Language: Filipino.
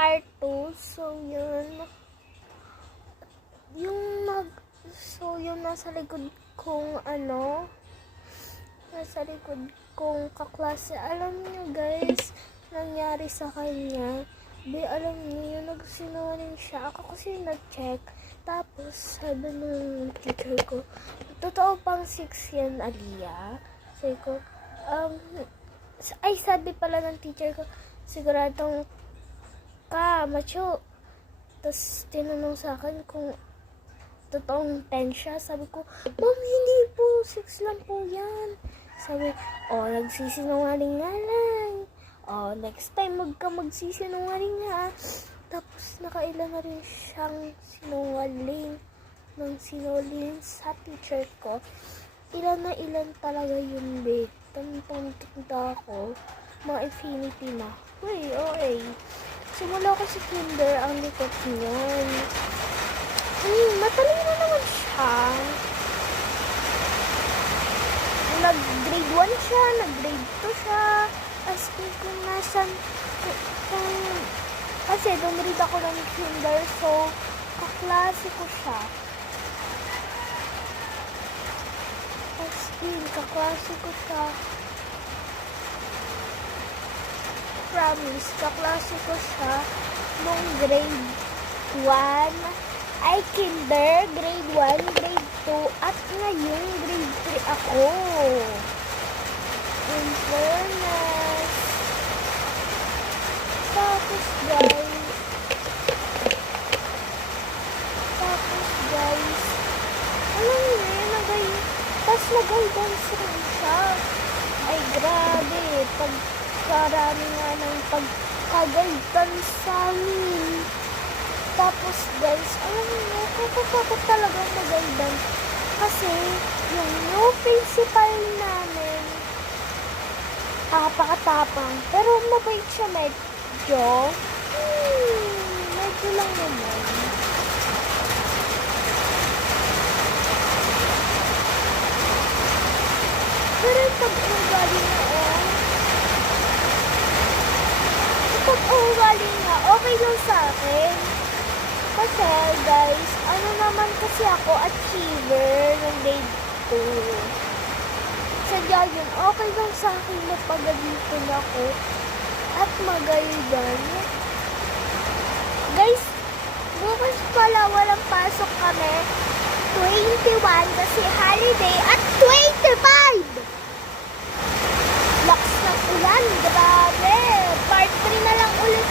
part 2. So, yun. Yung nasa likod kong nasa likod kong kaklase. Alam niyo guys, nangyari sa kanya. Alam niyo, nagsinungaling siya. Ako kasi nag-check. Tapos, sabi ng teacher ko, totoo pang 6 yan, Aliyah? Sabi ko, sabi pala ng teacher ko, siguradong ka, macho. Tapos, tinanong sa akin kung totoong 10 siya. Sabi ko, Ma'am, hindi po, 6 lang po yan. Sabi, nagsisinungaling nga lang. Next time, magsisinungaling nga. Tapos, nakailan na rin siyang sinungaling sa teacher ko. Ilan na ilan talaga yun, be. Tanda ako. Mga infinity na. Uy, okay. Simula ko sa kinder, ang likot niyan. Matalino naman siya. Nag-grade 1 siya, nag-grade 2 siya. As in, kasi dumread ako ng kinder, so kaklase ko siya. As in, kaklase ko siya. Promise, kaklase ko siya nung grade 1. Ay, kinder, grade 1, grade 2, at ngayon, grade 3 ako. In fairness. Tapos guys, alam niyo yun, tapos nag-guidance rin siya. Ay, grabe, pagkarami nga ng pagka-guidance sa amin. Tapos guys, alam niyo, katakot talaga mag-guidance. Kasi, yung new principal namin, pakatapang. Pero mabait siya medyo. Medyo lang naman. Pero yung pag-ugali nga, okay lang sa akin. Kasi guys, naman kasi ako, achiever ng grade 2. Sadya yun, okay lang sa akin na pagalitin ako at magayudan. Guys, bukas pala walang pasok kami. 21 kasi holiday at 25! Lakas ng ulan, grabe! Part 3 na lang ulit